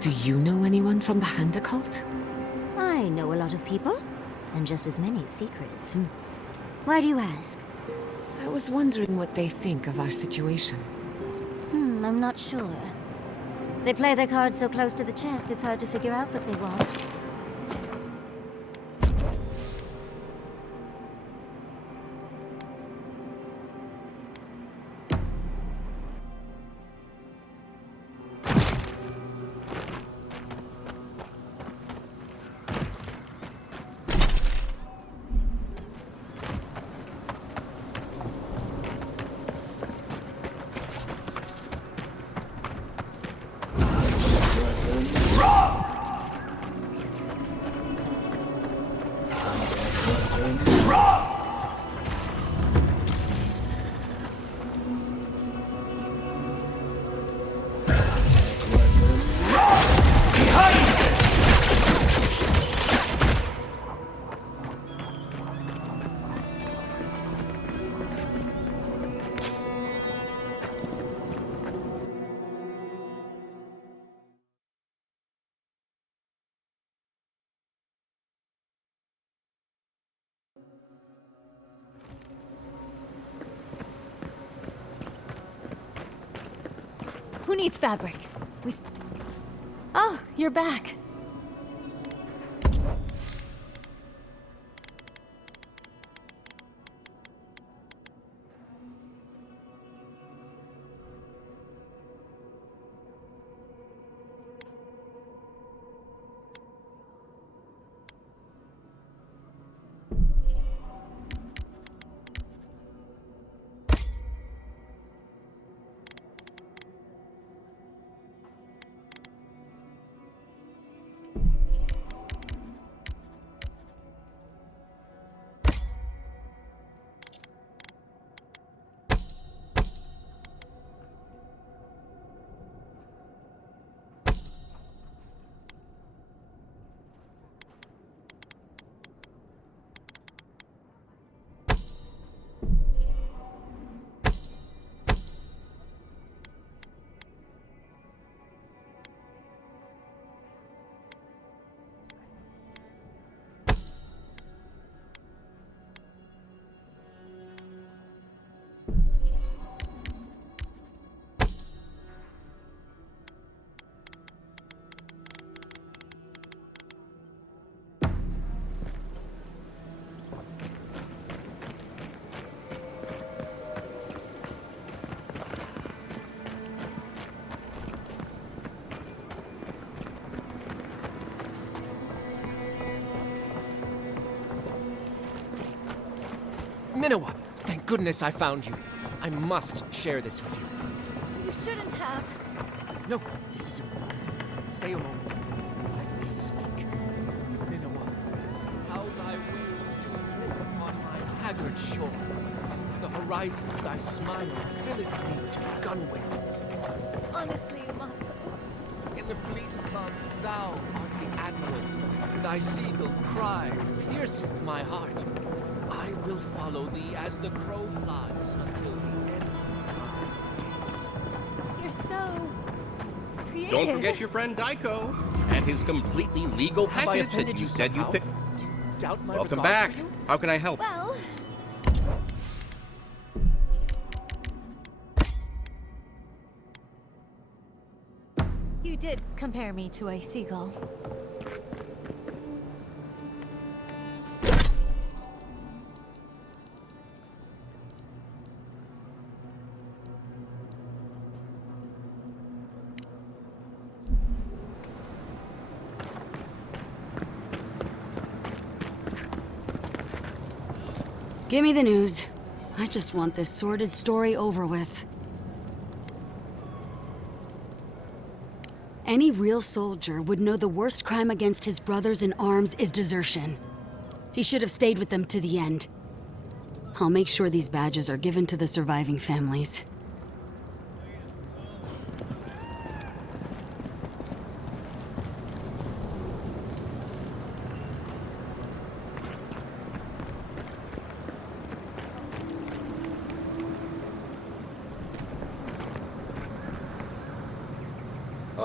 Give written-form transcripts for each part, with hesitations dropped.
Do you know anyone from the Hand Occult? I know a lot of people, and just as many secrets. Why do you ask? I was wondering what they think of our situation. I'm not sure. They play their cards so close to the chest, it's hard to figure out what they want. Who needs fabric? Oh, you're back. Minowa! Thank goodness I found you. I must share this with you. You shouldn't have. No, this is important. Stay a moment. Let me speak. Minowa, how thy wings do flick upon my haggard shore. The horizon of thy smile filleth me to gunwales. Honestly, Yamato. In the fleet above, thou art the admiral. Thy seagull cry pierceth my heart. I will follow thee as the crow flies until the end of my days. You're so creative. Don't forget your friend Daiko and his completely legal Have I package that offended you said you somehow? picked. Do you doubt my Welcome regard back. for you? How can I help? Well, you did compare me to a seagull. Give me the news. I just want this sordid story over with. Any real soldier would know the worst crime against his brothers in arms is desertion. He should have stayed with them to the end. I'll make sure these badges are given to the surviving families.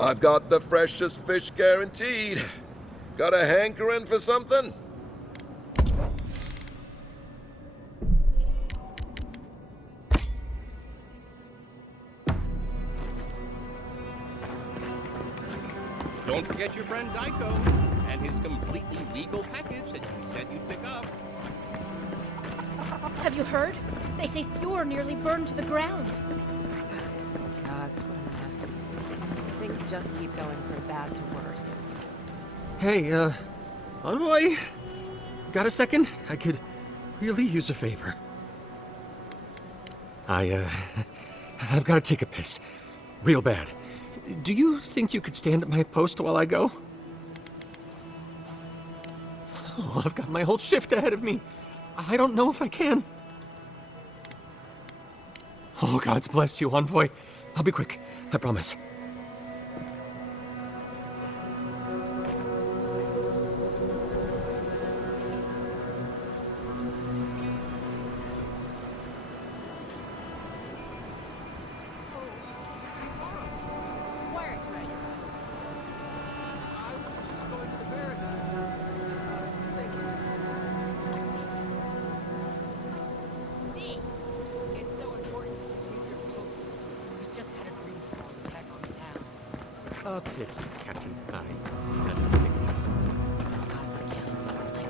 I've got the freshest fish guaranteed. Got a hankering for something? Don't forget your friend Daiko and his completely legal package that you said you'd pick up. Have you heard? They say Fjord nearly burned to the ground. Gods, what a mess. Things just keep going from bad to worse. Hey, Envoy? Got a second? I could really use a favor. I've got to take a piss. Real bad. Do you think you could stand at my post while I go? Oh, I've got my whole shift ahead of me. I don't know if I can. Oh, God's bless you, Envoy. I'll be quick, I promise. Piss, Captain. I had to take a piss.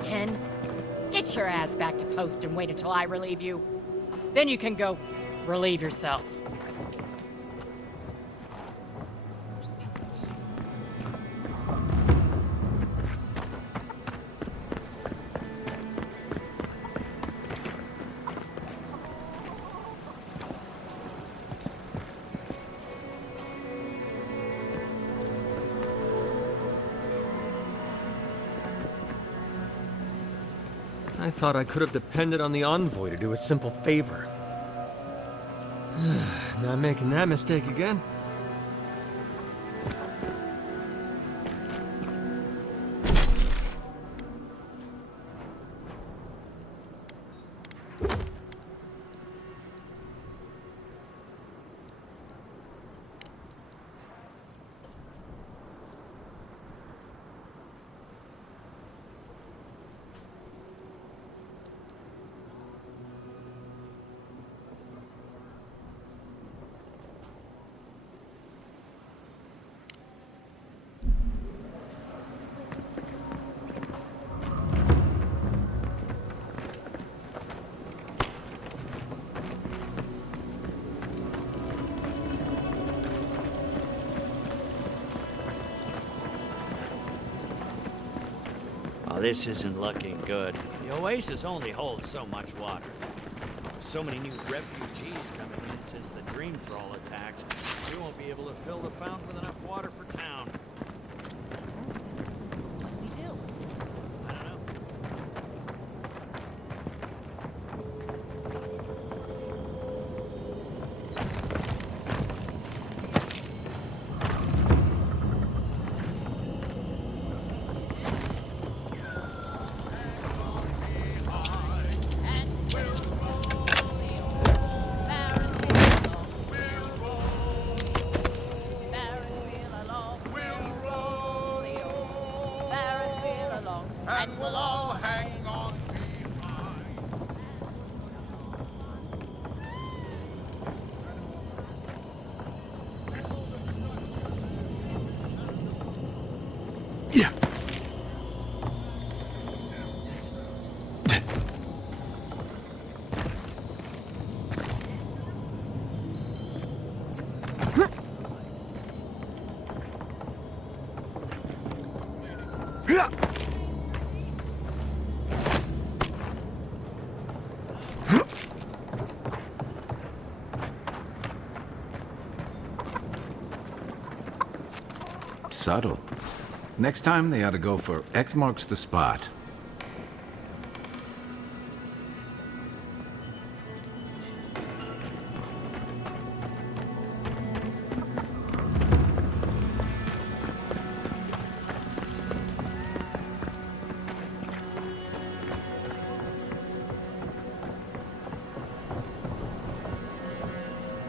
Again? Get your ass back to post and wait until I relieve you. Then you can go relieve yourself. I thought I could have depended on the Envoy to do a simple favor. Not making that mistake again. Oh, this isn't looking good. The oasis only holds so much water. So many new refugees coming in since the Dream Thrall attacks. We won't be able to fill the fountain with enough water for town. What do we do? I don't know. And we'll all hang on Yeah. Subtle. Next time they ought to go for X marks the spot.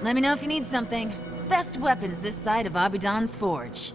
Let me know if you need something. best weapons this side of Abidan's forge.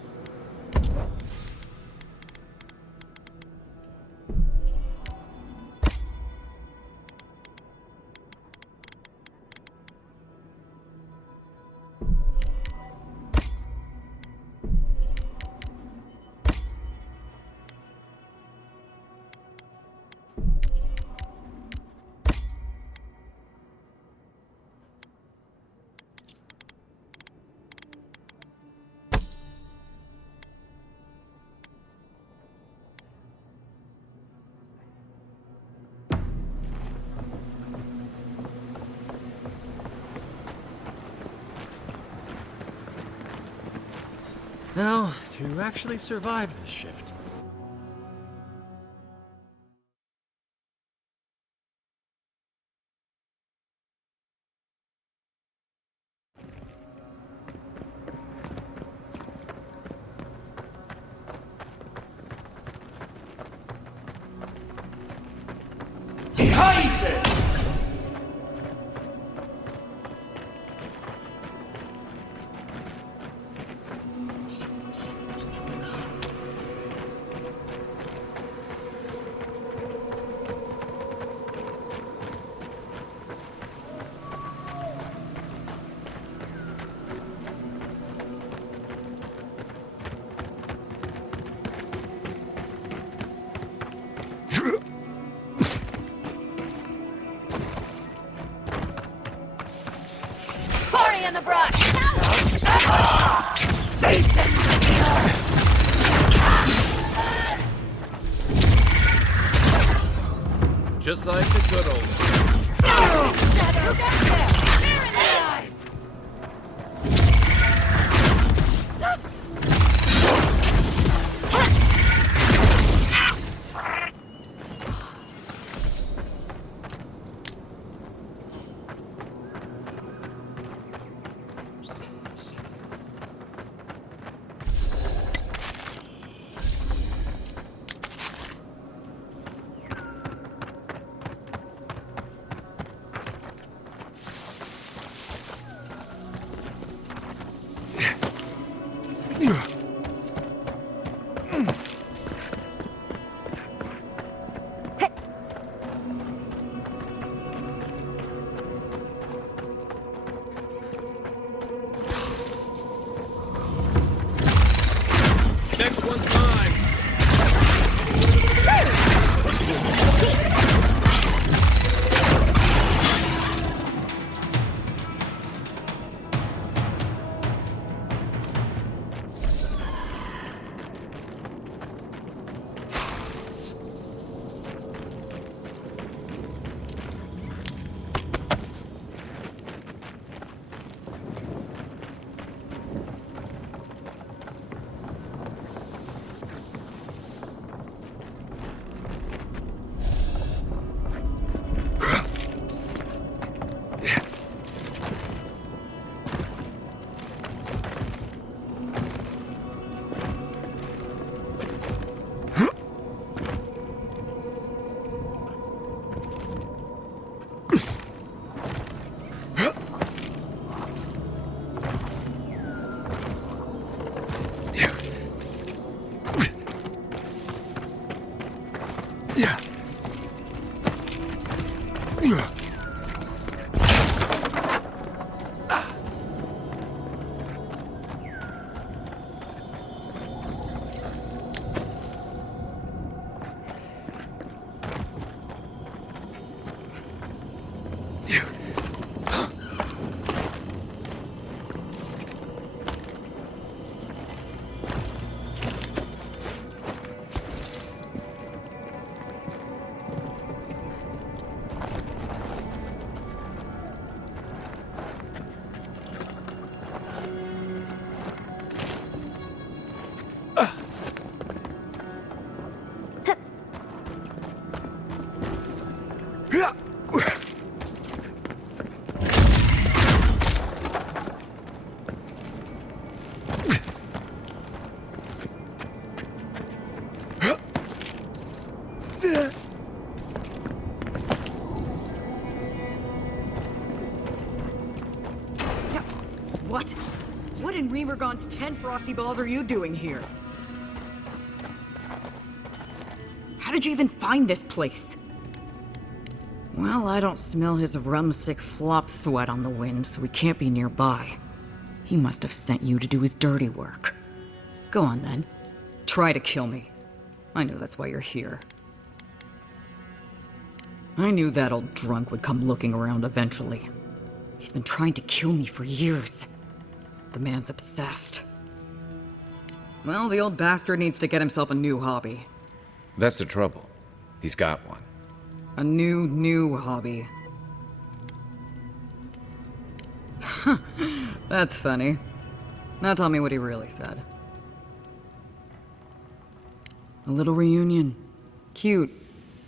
Now, to actually survive this shift. Party in the brush! Just like the good old Shadows! Fear in the eyes! Next one's mine. What? What in Remergon's 10 frosty balls are you doing here? How did you even find this place? Well, I don't smell his rum-sick flop sweat on the wind, so he can't be nearby. He must have sent you to do his dirty work. Go on, then. Try to kill me. I know that's why you're here. I knew that old drunk would come looking around eventually. He's been trying to kill me for years. The man's obsessed. Well, the old bastard needs to get himself a new hobby. That's the trouble. He's got one. A new hobby. That's funny. Now tell me what he really said. A little reunion. Cute.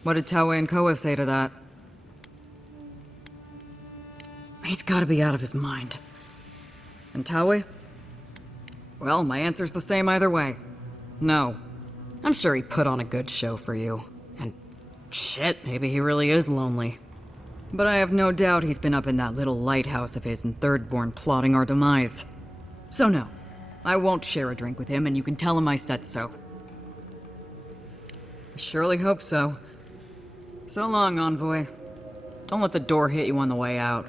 What did Tawe and Koa say to that? He's gotta be out of his mind. And Tawe? Well, my answer's the same either way. No. I'm sure he put on a good show for you. And shit, maybe he really is lonely. But I have no doubt he's been up in that little lighthouse of his in Thirdborn plotting our demise. So no, I won't share a drink with him, and you can tell him I said so. I surely hope so. So long, Envoy. Don't let the door hit you on the way out.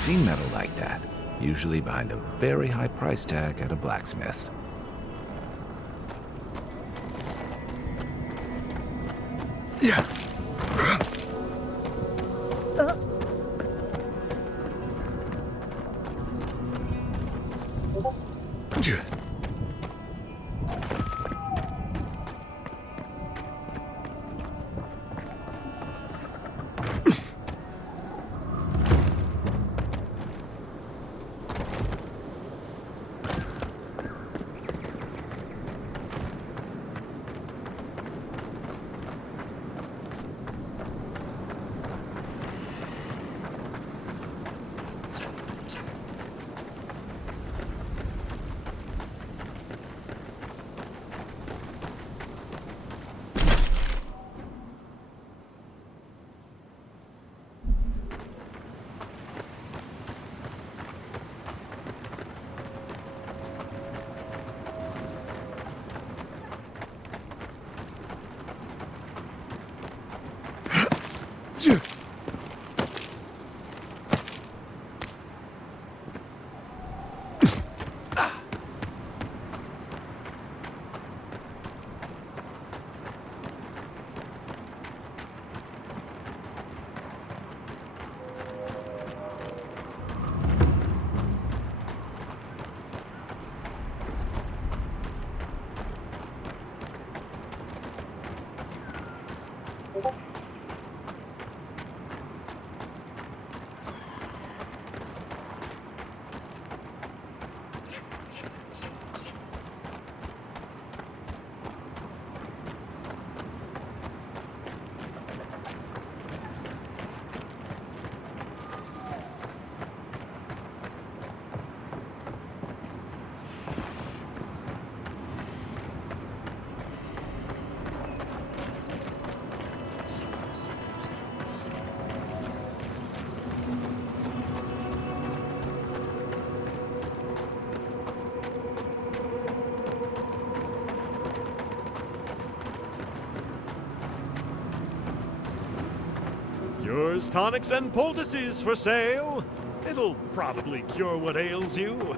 Seen metal like that, usually behind a very high price tag at a blacksmith's. Yeah. There's tonics and poultices for sale. It'll probably cure what ails you.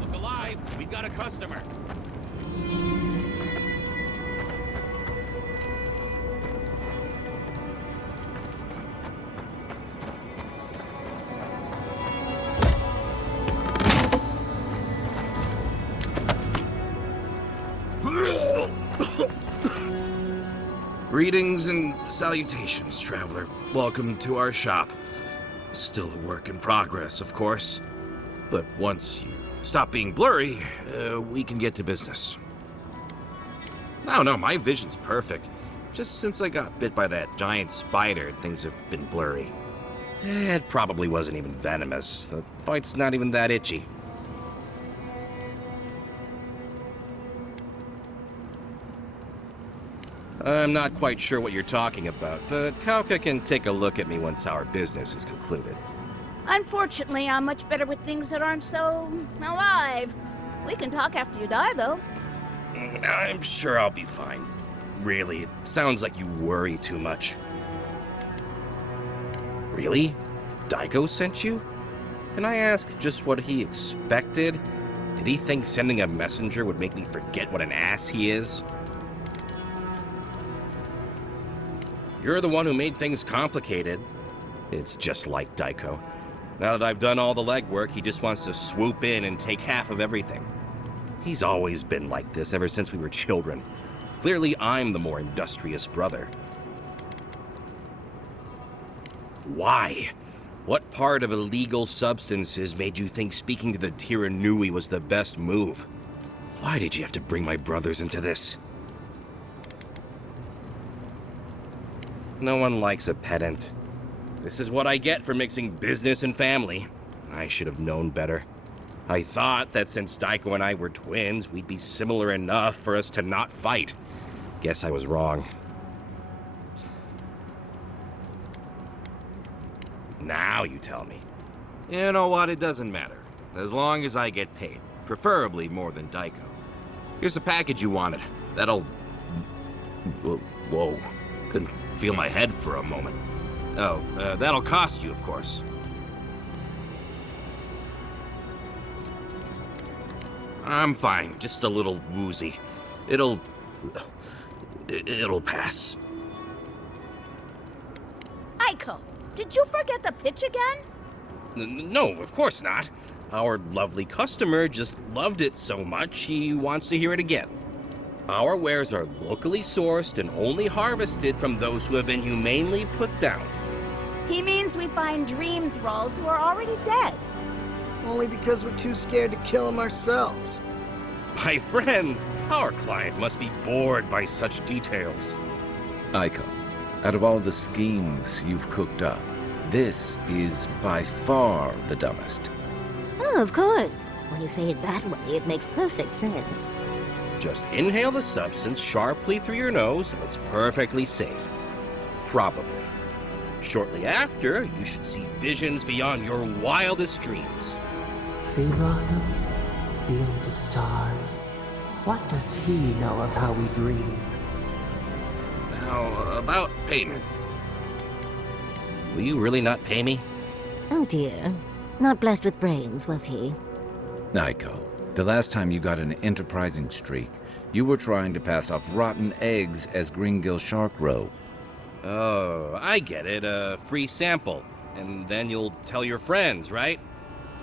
Look alive! We've got a customer. Greetings and salutations, traveler. Welcome to our shop. Still a work in progress, of course. But once you stop being blurry, we can get to business. No, my vision's perfect. Just since I got bit by that giant spider, things have been blurry. It probably wasn't even venomous. The bite's not even that itchy. I'm not quite sure what you're talking about, but Kauka can take a look at me once our business is concluded. Unfortunately, I'm much better with things that aren't so alive. We can talk after you die, though. I'm sure I'll be fine. Really, it sounds like you worry too much. Really? Daiko sent you? Can I ask just what he expected? Did he think sending a messenger would make me forget what an ass he is? You're the one who made things complicated. It's just like Daiko. Now that I've done all the legwork, he just wants to swoop in and take half of everything. He's always been like this ever since we were children. Clearly, I'm the more industrious brother. Why? What part of illegal substances made you think speaking to the Tiranui was the best move? Why did you have to bring my brothers into this? No one likes a pedant. This is what I get for mixing business and family. I should have known better. I thought that since Daiko and I were twins, we'd be similar enough for us to not fight. Guess I was wrong. Now you tell me. You know what? It doesn't matter. As long as I get paid. Preferably more than Daiko. Here's the package you wanted. That'll... Whoa. Couldn't feel my head for a moment. Oh, that'll cost you, of course. I'm fine. Just a little woozy. It'll pass. Aiko, did you forget the pitch again? No, of course not. Our lovely customer just loved it so much he wants to hear it again. Our wares are locally sourced and only harvested from those who have been humanely put down. He means we find dream thralls who are already dead. Only because we're too scared to kill them ourselves. My friends, our client must be bored by such details. Aiko, out of all the schemes you've cooked up, this is by far the dumbest. Oh, of course. When you say it that way, it makes perfect sense. Just inhale the substance sharply through your nose, and it's perfectly safe. Probably. Shortly after, you should see visions beyond your wildest dreams. Sea blossoms, fields of stars. What does he know of how we dream? Now, about payment. Will you really not pay me? Oh dear. Not blessed with brains, was he? Aiko, the last time you got an enterprising streak, you were trying to pass off rotten eggs as Greengill shark roe. Oh, I get it. A free sample. And then you'll tell your friends, right?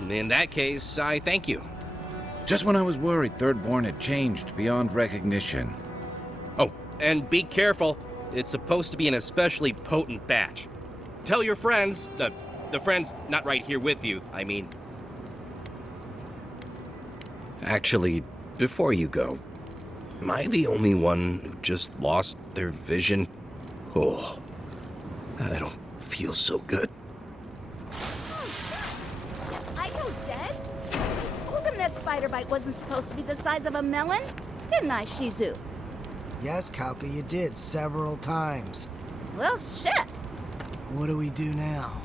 In that case, I thank you. Just when I was worried Thirdborn had changed beyond recognition. Oh, and be careful. It's supposed to be an especially potent batch. Tell your friends, the friends not right here with you, I mean. Actually, before you go, am I the only one who just lost their vision? Oh, I don't feel so good. Is Aiko dead? I told him that spider bite wasn't supposed to be the size of a melon. Didn't I, Shizu? Yes, Kauka, you did several times. Well, shit. What do we do now?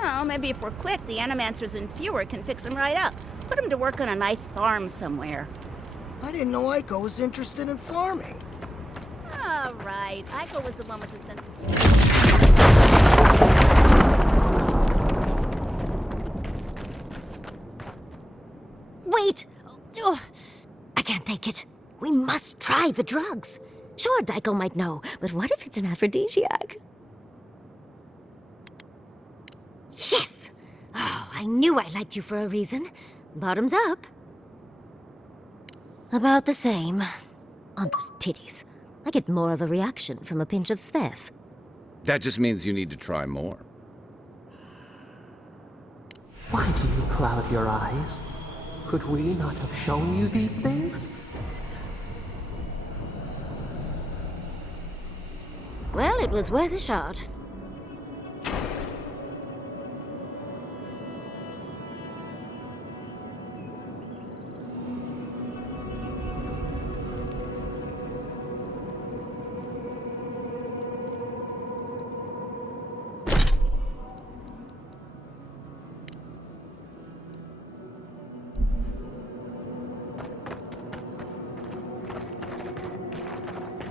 Oh, maybe if we're quick, the Animancers in Fewer can fix him right up. Put him to work on a nice farm somewhere. I didn't know Aiko was interested in farming. All right. Aiko was the one with the sense of humor. Wait! Oh, I can't take it. We must try the drugs. Sure, Daiko might know, but what if it's an aphrodisiac? Yes! Oh, I knew I liked you for a reason. Bottoms up. About the same. On those titties. I get more of a reaction from a pinch of Svef. That just means you need to try more. Why do you cloud your eyes? Could we not have shown you these things? Well, it was worth a shot.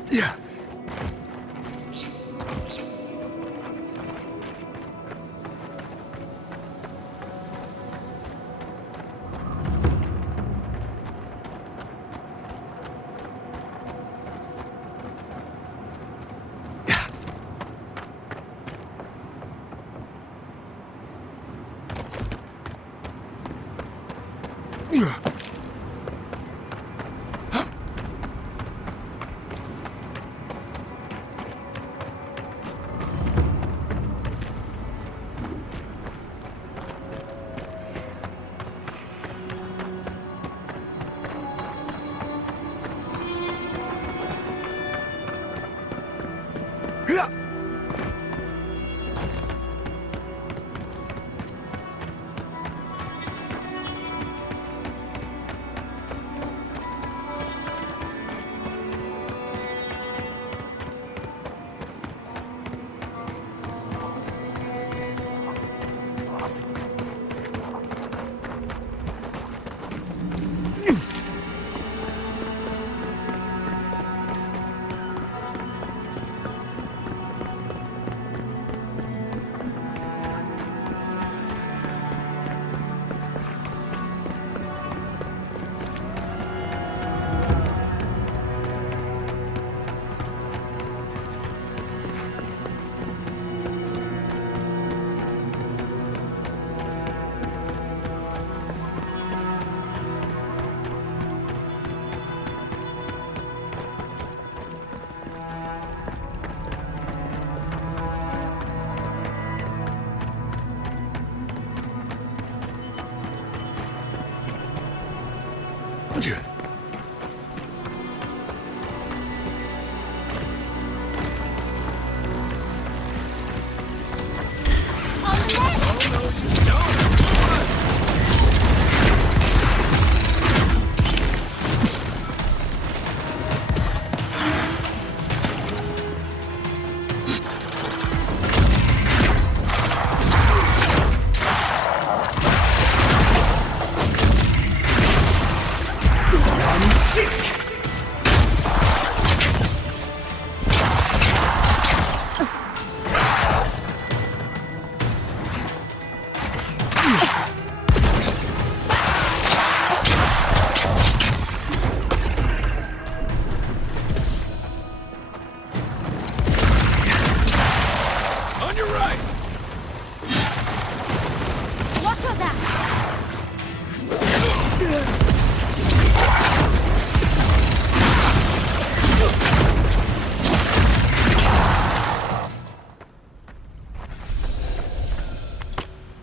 Yeah.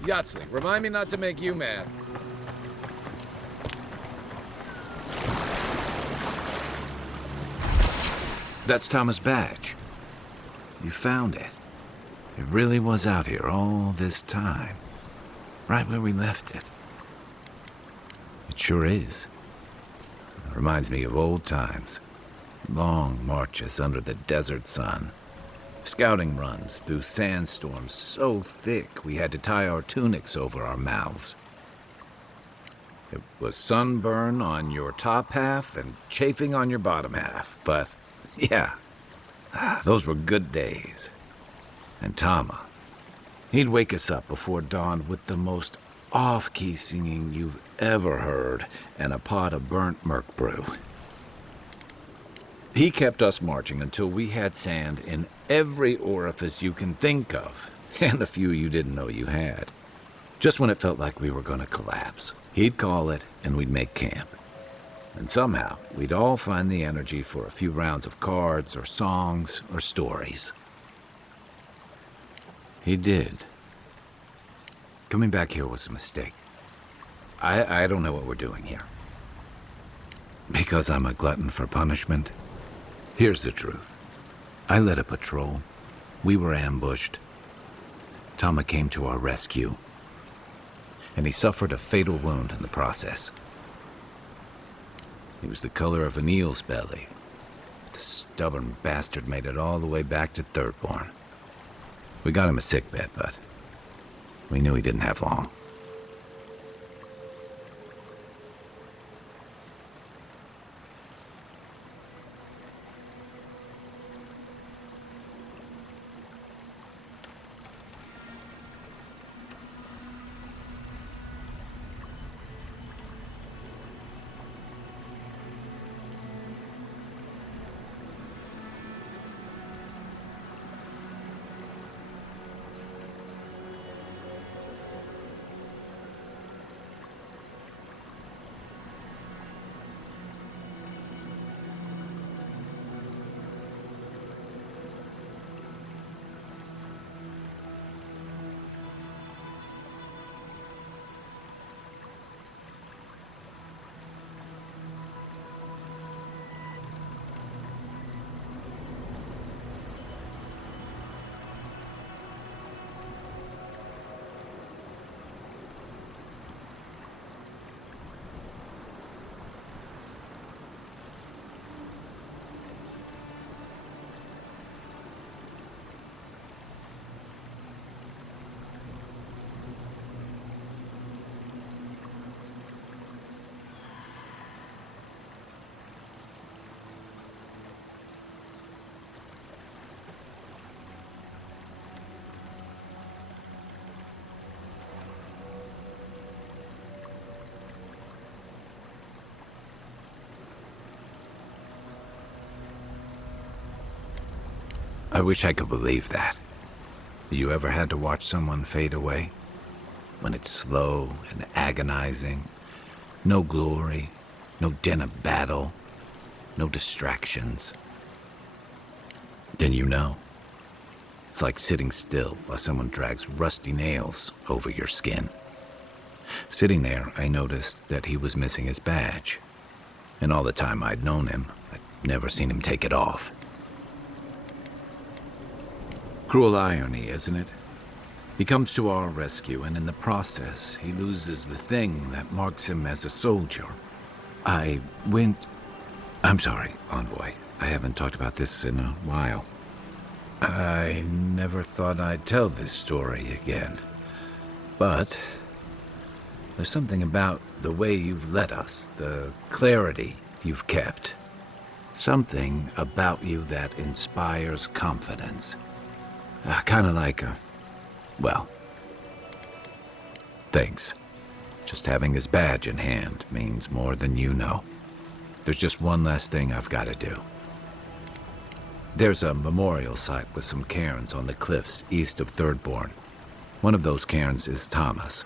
Yahtzee, remind me not to make you mad. That's Thomas' badge. You found it. It really was out here all this time. Right where we left it. It sure is. It reminds me of old times. Long marches under the desert sun. Scouting runs through sandstorms so thick we had to tie our tunics over our mouths. It was sunburn on your top half and chafing on your bottom half, but yeah, those were good days. And Tama, he'd wake us up before dawn with the most off-key singing you've ever heard and a pot of burnt merc brew. He kept us marching until we had sand in every orifice you can think of, and a few you didn't know you had. Just when it felt like we were going to collapse, he'd call it and we'd make camp. And somehow, we'd all find the energy for a few rounds of cards or songs or stories. He did. Coming back here was a mistake. I don't know what we're doing here. Because I'm a glutton for punishment. Here's the truth. I led a patrol. We were ambushed. Tama came to our rescue. And he suffered a fatal wound in the process. He was the color of an eel's belly. The stubborn bastard made it all the way back to Thirdborn. We got him a sickbed, but we knew he didn't have long. I wish I could believe that. You ever had to watch someone fade away? When it's slow and agonizing, no glory, no din of battle, no distractions. Then you know. It's like sitting still while someone drags rusty nails over your skin. Sitting there, I noticed that he was missing his badge. And all the time I'd known him, I'd never seen him take it off. Cruel irony, isn't it? He comes to our rescue, and in the process, he loses the thing that marks him as a soldier. I'm sorry, Envoy. I haven't talked about this in a while. I never thought I'd tell this story again. But there's something about the way you've led us, the clarity you've kept. Something about you that inspires confidence. Kind of like well, thanks. Just having his badge in hand means more than you know. There's just one last thing I've got to do. There's a memorial site with some cairns on the cliffs east of Thirdborn. One of those cairns is Thomas.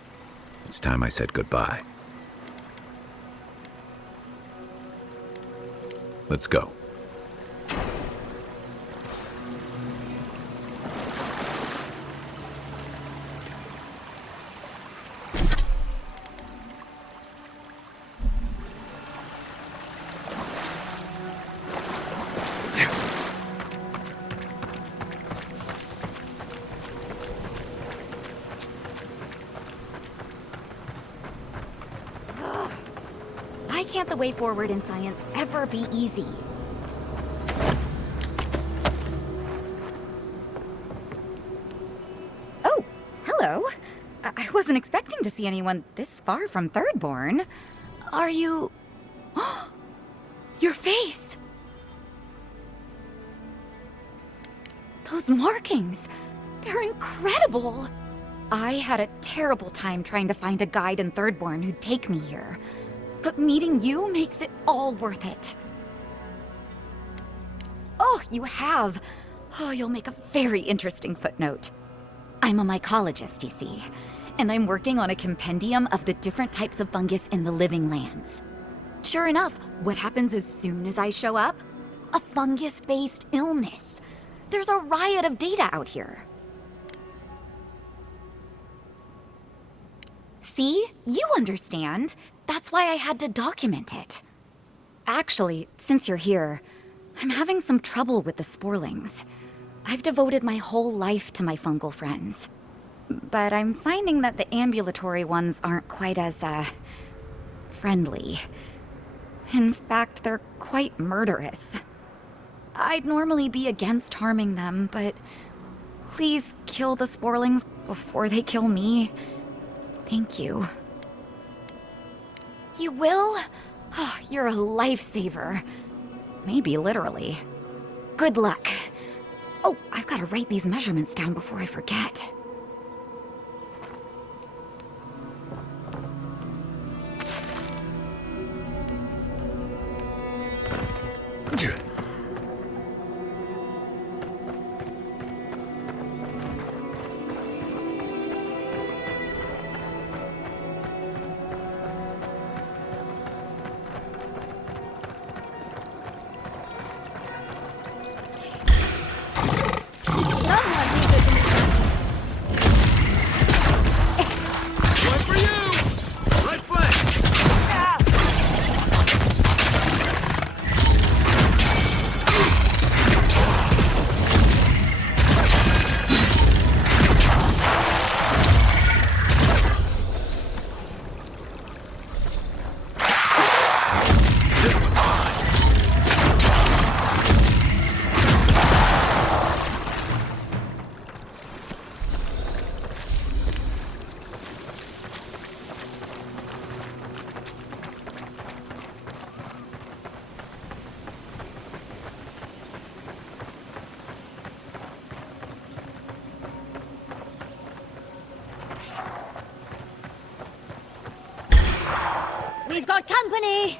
It's time I said goodbye. Let's go. Why can't the way forward in science ever be easy? Oh, hello. I wasn't expecting to see anyone this far from Thirdborn. Are you... Your face! Those markings! They're incredible! I had a terrible time trying to find a guide in Thirdborn who'd take me here. But meeting you makes it all worth it. Oh, you have. Oh, you'll make a very interesting footnote. I'm a mycologist, you see, and I'm working on a compendium of the different types of fungus in the living lands. Sure enough, what happens as soon as I show up? A fungus-based illness. There's a riot of data out here. See? You understand. That's why I had to document it. Actually, since you're here, I'm having some trouble with the sporlings. I've devoted my whole life to my fungal friends. But I'm finding that the ambulatory ones aren't quite as, friendly. In fact, they're quite murderous. I'd normally be against harming them, but please kill the sporlings before they kill me. Thank you. You will? Oh, you're a lifesaver. Maybe literally. Good luck. Oh, I've got to write these measurements down before I forget. We've got company!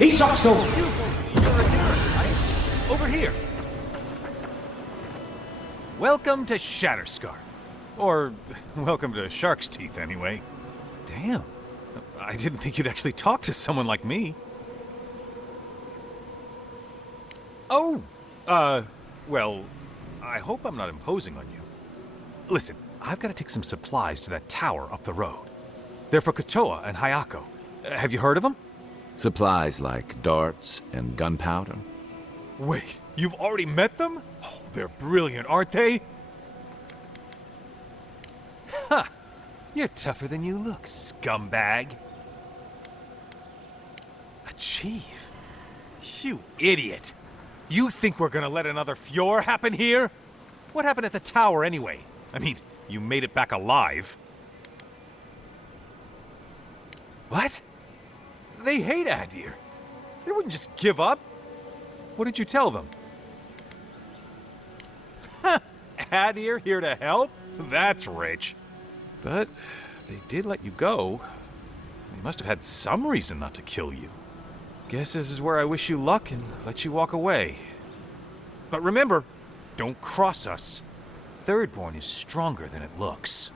Isakso! Over here. Welcome to Shatterscar. Or, welcome to Shark's Teeth, anyway. Damn. I didn't think you'd actually talk to someone like me. Oh! Well, I hope I'm not imposing on you. Listen, I've got to take some supplies to that tower up the road. They're for Kotoa and Hayako. Have you heard of them? Supplies like darts and gunpowder? Wait, you've already met them? Oh, they're brilliant, aren't they? Ha! You're tougher than you look, scumbag. Achieve? You idiot! You think we're gonna let another Fjord happen here? What happened at the tower anyway? I mean, you made it back alive. What? They hate Adir. They wouldn't just give up. What did you tell them? Adir here to help? That's rich. But they did let you go. They must have had some reason not to kill you. Guess this is where I wish you luck and let you walk away. But remember, don't cross us. Thirdborn is stronger than it looks.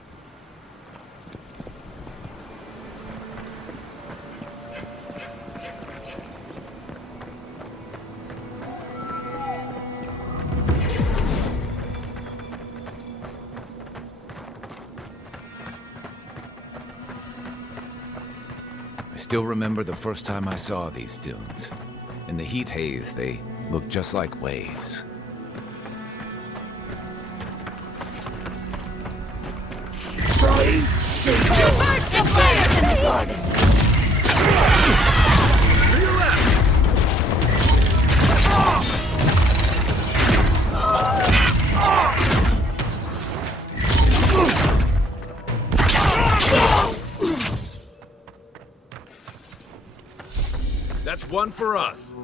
I still remember the first time I saw these dunes. In the heat haze, they looked just like waves. That's one for us.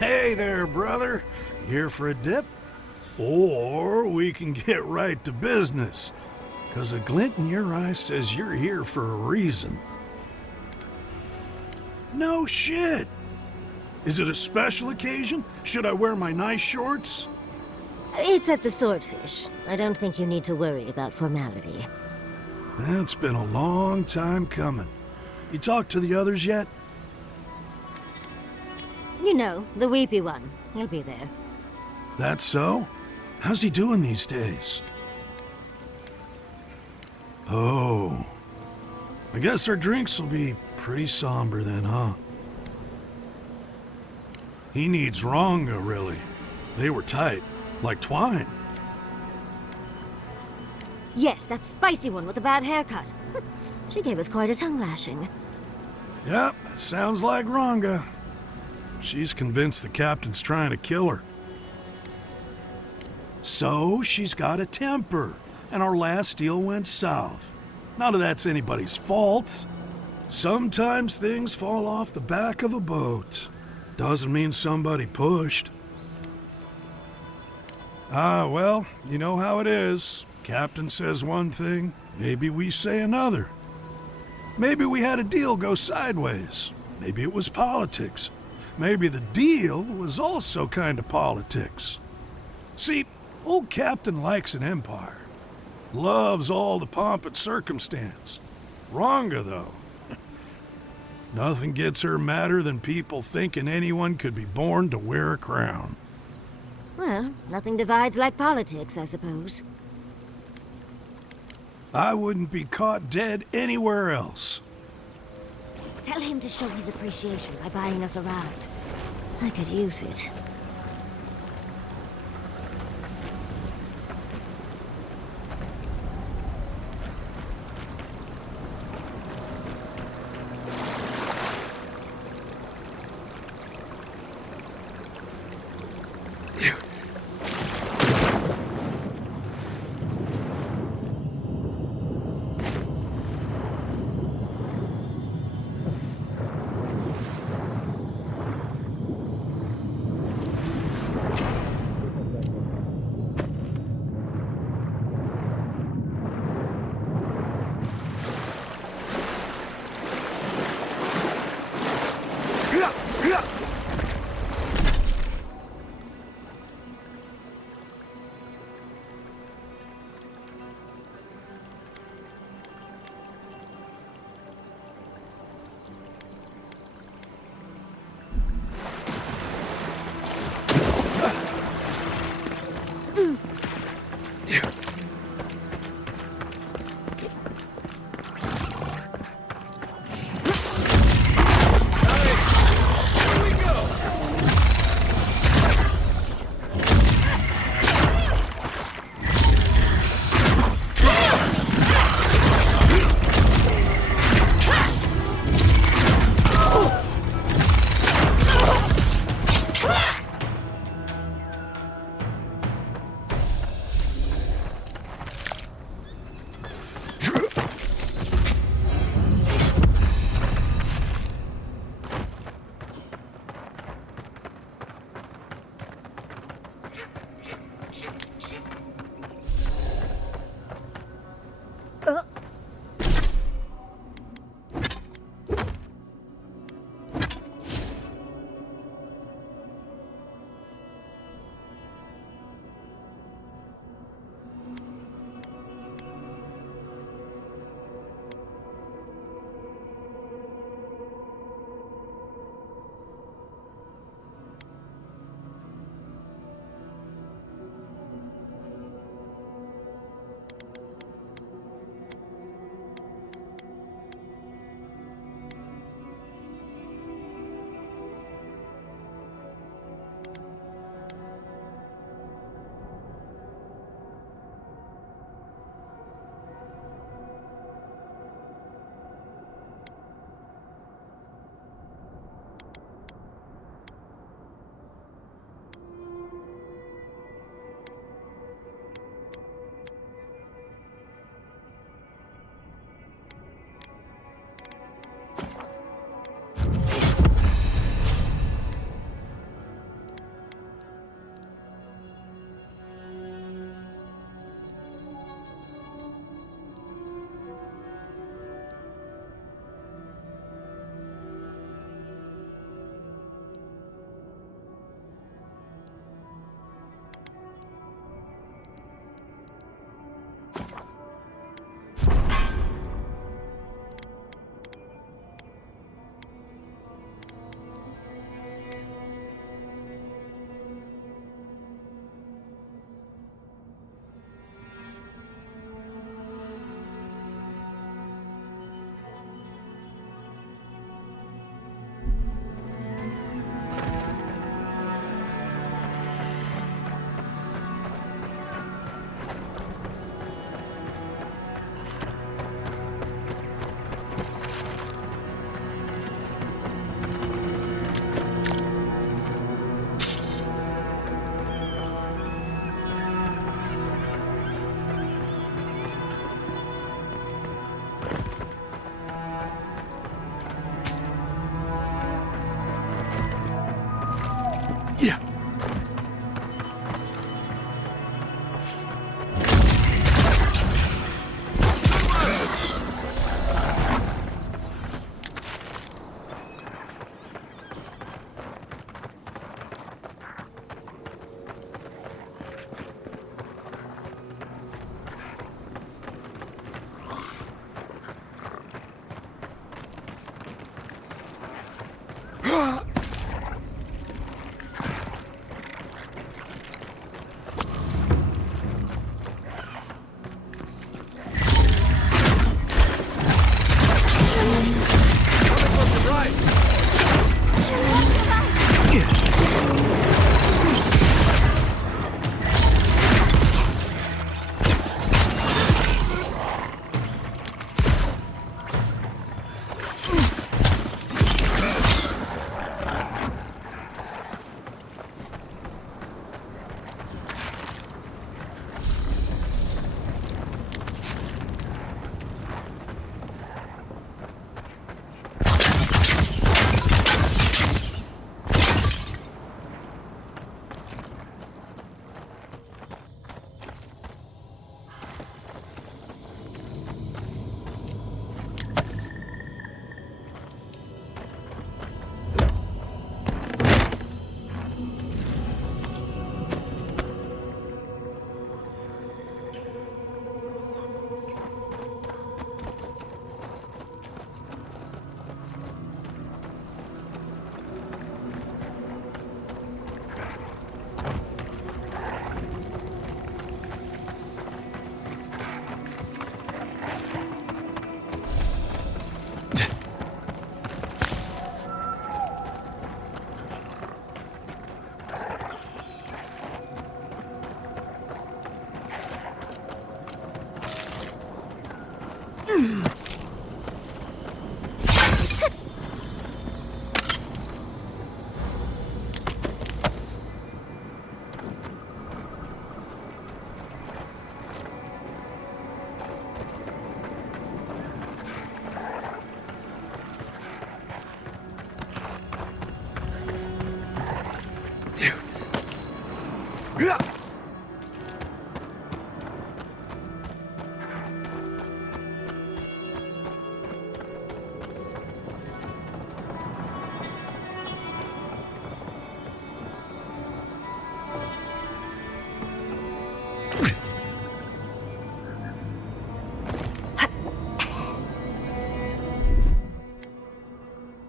Hey there, brother. Here for a dip? Or we can get right to business. 'Cause a glint in your eye says you're here for a reason. No shit! Is it a special occasion? Should I wear my nice shorts? It's at the Swordfish. I don't think you need to worry about formality. It's been a long time coming. You talked to the others yet? You know, the weepy one. He'll be there. That's so? How's he doing these days? Oh. I guess our drinks will be pretty somber then, huh? He needs Ranga, really. They were tight, like twine. Yes, that spicy one with the bad haircut. She gave us quite a tongue lashing. Yep, that sounds like Rhonga. She's convinced the captain's trying to kill her. So she's got a temper, and our last deal went south. None of that's anybody's fault. Sometimes things fall off the back of a boat. Doesn't mean somebody pushed. Well, you know how it is. Captain says one thing, maybe we say another. Maybe we had a deal go sideways. Maybe it was politics. Maybe the deal was also kind of politics. See, old Captain likes an empire. Loves all the pomp and circumstance. Rhonga, though. Nothing gets her madder than people thinking anyone could be born to wear a crown. Well, nothing divides like politics, I suppose. I wouldn't be caught dead anywhere else. Tell him to show his appreciation by buying us around. I could use it.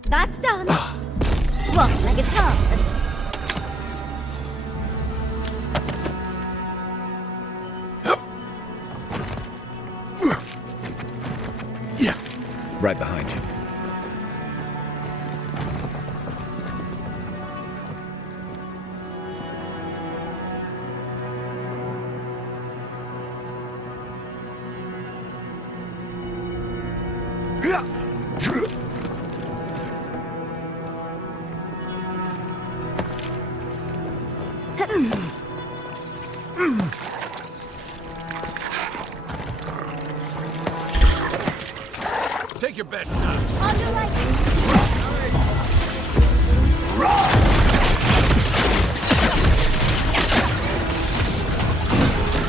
That's done. Walk like it's hard. Yeah. Right behind you. Take your best shot. On your right.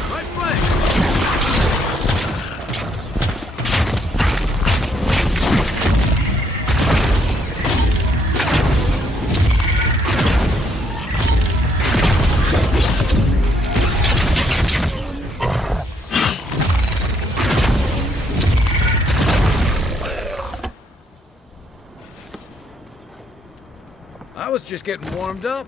Right flank. I was just getting warmed up.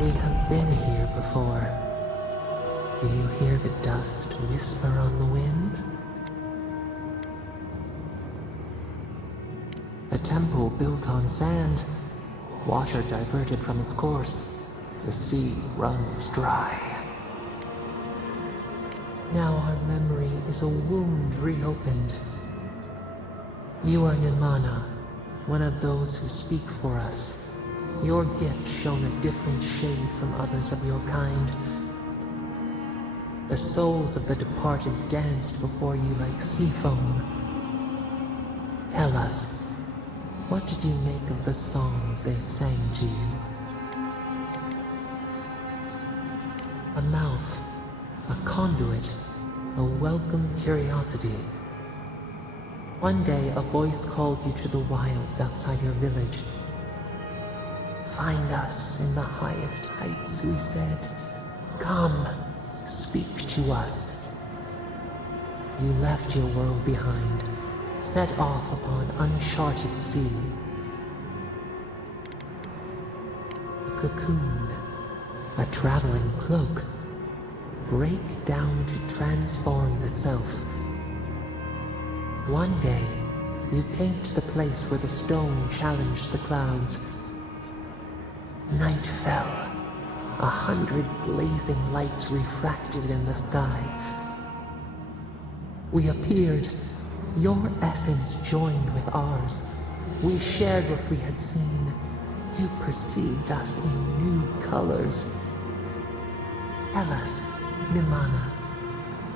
We have been here before. Do you hear the dust whisper on the wind? A temple built on sand, water diverted from its course. The sea runs dry. Now our memory is a wound reopened. You are Nimana, one of those who speak for us. Your gift shone a different shade from others of your kind. The souls of the departed danced before you like sea foam. Tell us, what did you make of the songs they sang to you? A mouth, a conduit, a welcome curiosity. One day a voice called you to the wilds outside your village. Find us in the highest heights, we said. Come, speak to us. You left your world behind, set off upon uncharted sea. A cocoon, a traveling cloak, break down to transform the self. One day, you came to the place where the stone challenged the clouds. Night fell. 100 blazing lights refracted in the sky. We appeared. Your essence joined with ours. We shared what we had seen. You perceived us in new colors. Tell us, Nimana,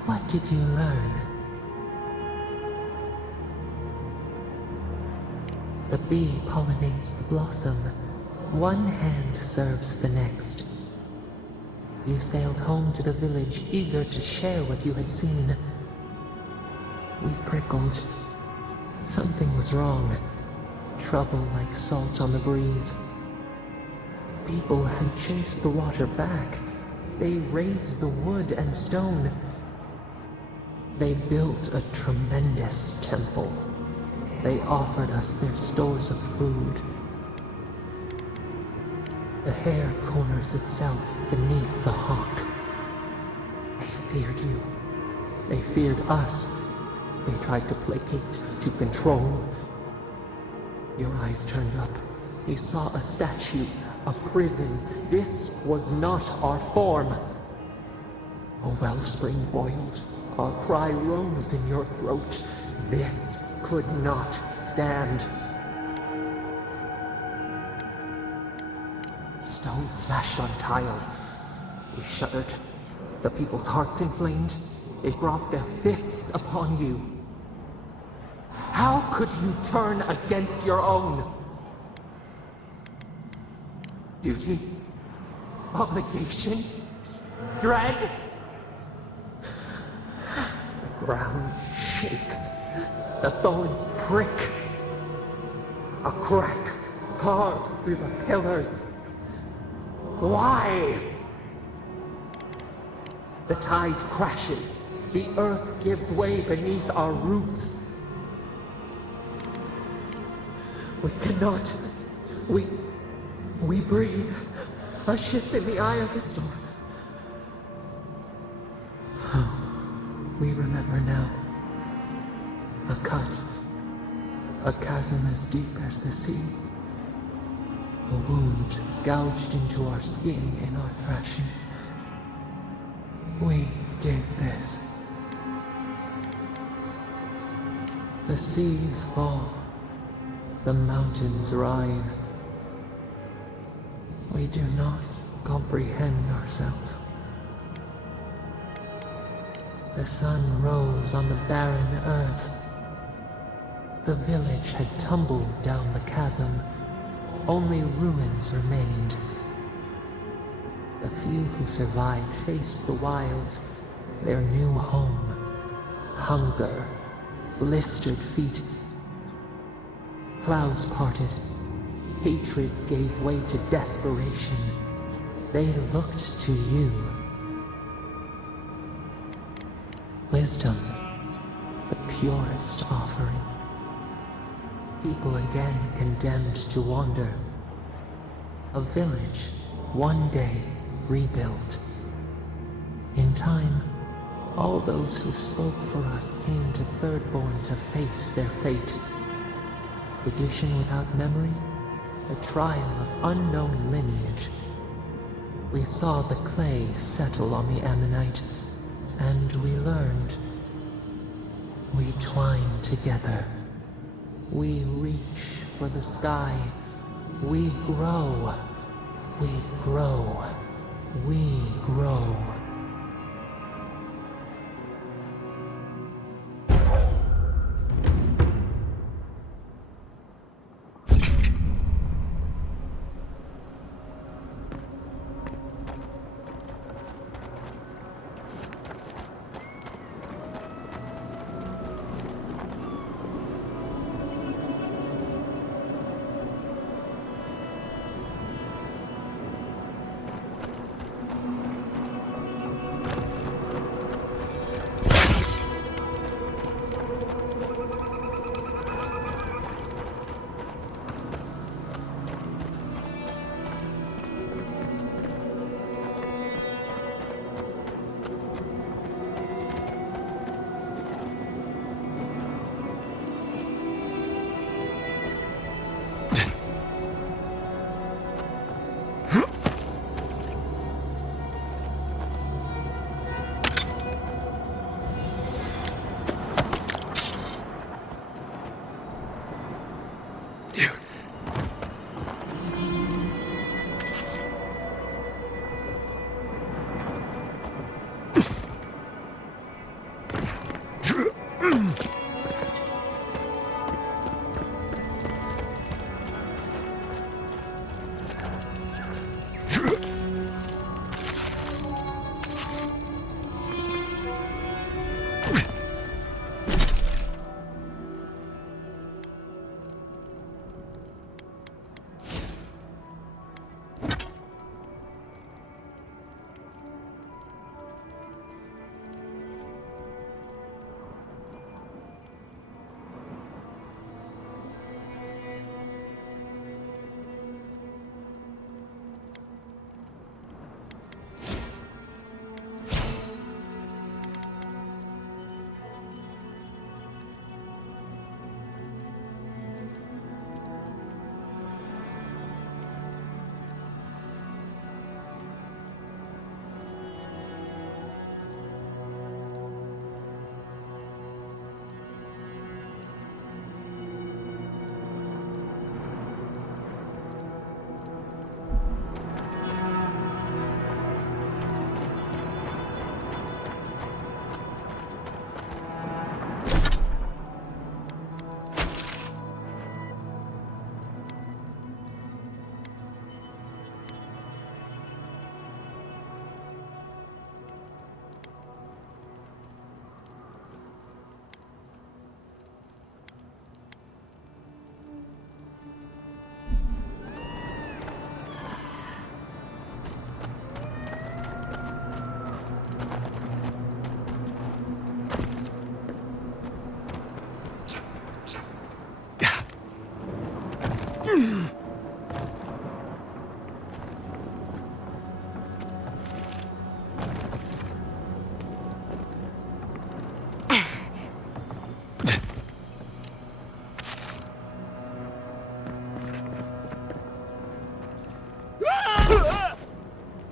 what did you learn? The bee pollinates the blossom. One hand serves the next. You sailed home to the village, eager to share what you had seen. We prickled. Something was wrong. Trouble like salt on the breeze. People had chased the water back. They raised the wood and stone. They built a tremendous temple. They offered us their stores of food. The hair corners itself beneath the hawk. They feared you. They feared us. They tried to placate, to control. Your eyes turned up. You saw a statue, a prison. This was not our form. A wellspring boiled. Our cry rose in your throat. This could not stand. Stone smashed on tile. We shuddered. The people's hearts inflamed. They brought their fists upon you. How could you turn against your own? Duty? Obligation? Dread? The ground shakes. The thorns prick. A crack carves through the pillars. Why? The tide crashes. The earth gives way beneath our roots. We cannot. We breathe. A ship in the eye of the storm. We remember now. A cut. A chasm as deep as the sea. A wound gouged into our skin in our thrashing. We did this. The seas fall. The mountains rise. We do not comprehend ourselves. The sun rose on the barren earth. The village had tumbled down the chasm. Only ruins remained. The few who survived faced the wilds, their new home. Hunger, blistered feet. Clouds parted. Hatred gave way to desperation. They looked to you. Wisdom, the purest offering. People again condemned to wander. A village, one day rebuilt. In time, all those who spoke for us came to Thirdborn to face their fate. Tradition without memory, a trial of unknown lineage. We saw the clay settle on the ammonite, and we learned. We twine together. We reach for the sky. We grow. We grow. We grow.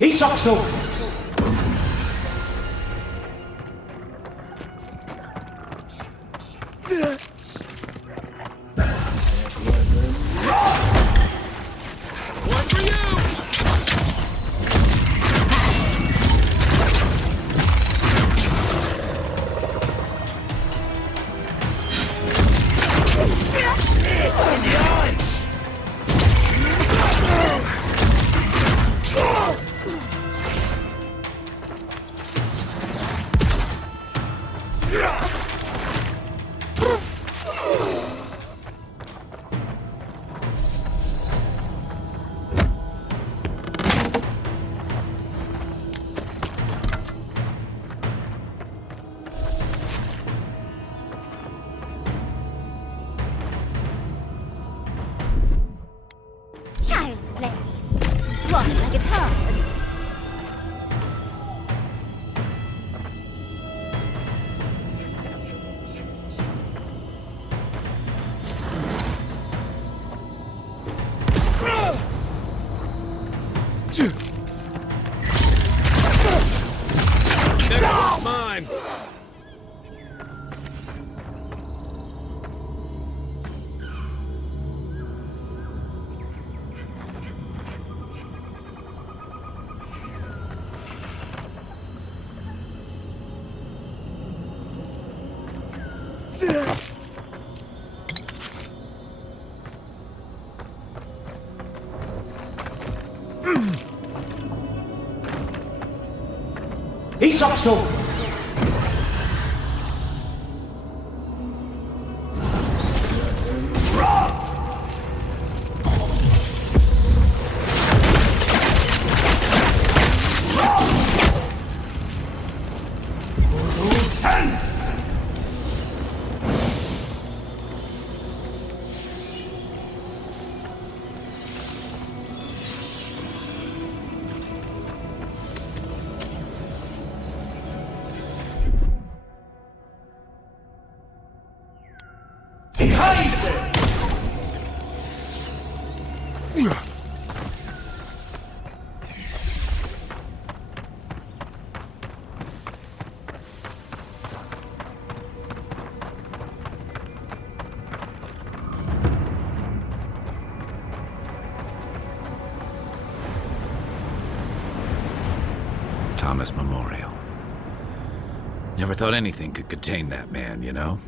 Isoksu! Child's play. Walk like a toad. Next one's mine. Isokso! Thomas Memorial. Never thought anything could contain that man, you know?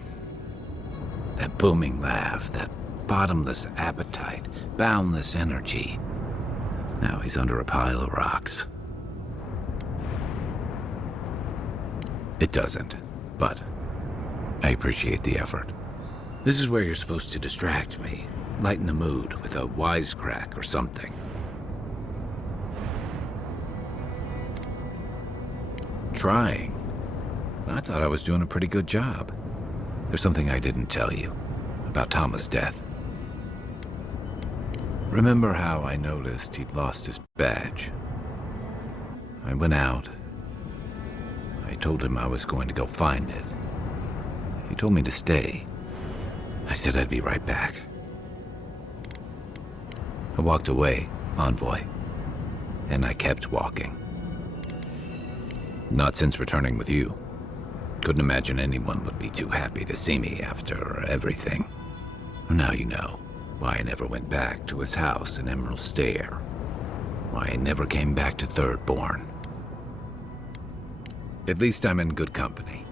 That booming laugh, that bottomless appetite, boundless energy. Now he's under a pile of rocks. It doesn't, but I appreciate the effort. This is where you're supposed to distract me, lighten the mood with a wisecrack or something. Trying? I thought I was doing a pretty good job. There's something I didn't tell you about Tama's death. Remember how I noticed he'd lost his badge? I went out. I told him I was going to go find it. He told me to stay. I said I'd be right back. I walked away, Envoy, and I kept walking. Not since returning with you. Couldn't imagine anyone would be too happy to see me after everything. Now you know why I never went back to his house in Emerald Stair. Why I never came back to Thirdborn. At least I'm in good company.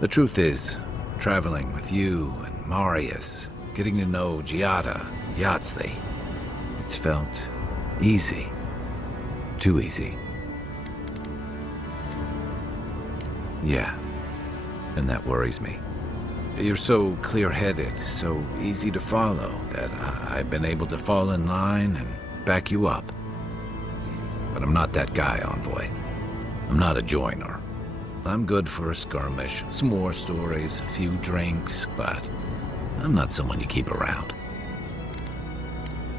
The truth is, traveling with you and Marius, getting to know Giada, Yatsley, it's felt easy. Too easy. Yeah, and that worries me. You're so clear-headed, so easy to follow, that I've been able to fall in line and back you up. But I'm not that guy, Envoy. I'm not a joiner. I'm good for a skirmish, some war stories, a few drinks, but I'm not someone you keep around.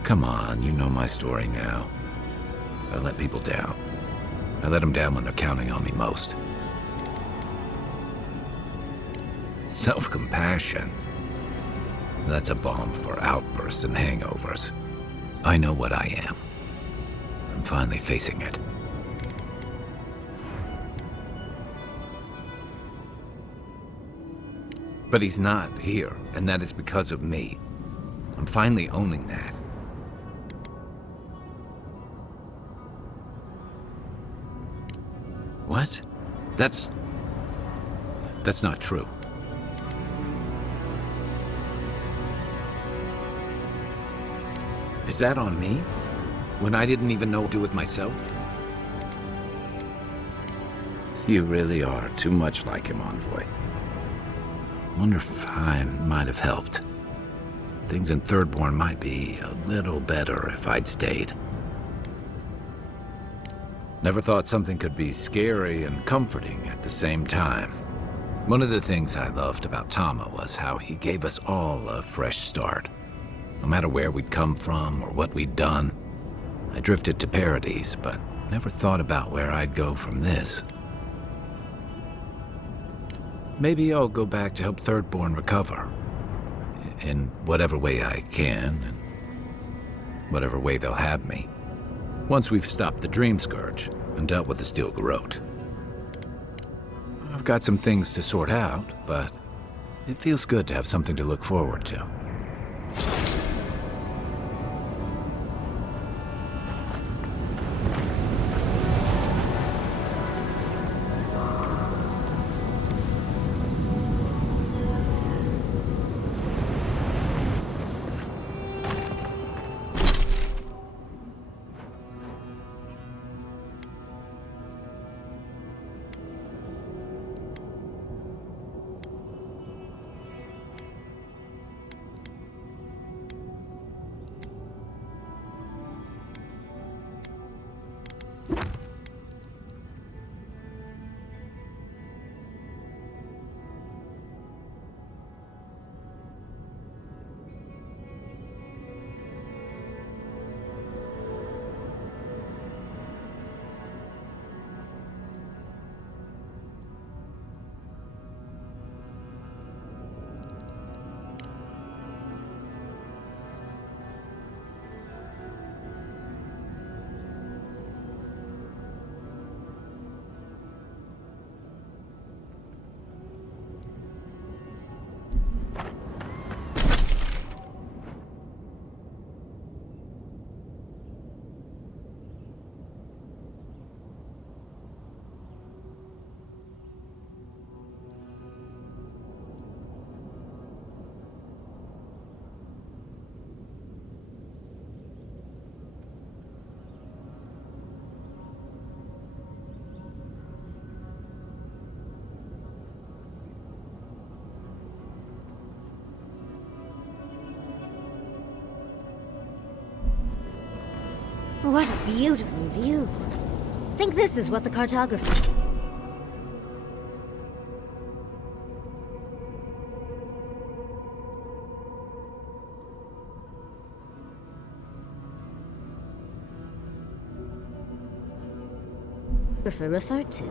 Come on, you know my story now. I let people down. I let them down when they're counting on me most. Self-compassion. That's a balm for outbursts and hangovers. I know what I am. I'm finally facing it. But he's not here, and that is because of me. I'm finally owning that. What? That's not true. Is that on me? When I didn't even know what to do with myself? You really are too much like him, Envoy. Wonder if I might have helped. Things in Thirdborn might be a little better if I'd stayed. Never thought something could be scary and comforting at the same time. One of the things I loved about Tama was how he gave us all a fresh start. No matter where we'd come from or what we'd done. I drifted to Paradise, but never thought about where I'd go from this. Maybe I'll go back to help Thirdborn recover. In whatever way I can, and whatever way they'll have me. Once we've stopped the Dream Scourge and dealt with the Steel Garrote. I've got some things to sort out, but it feels good to have something to look forward to. What a beautiful view. Think this is what the cartographer... referred to.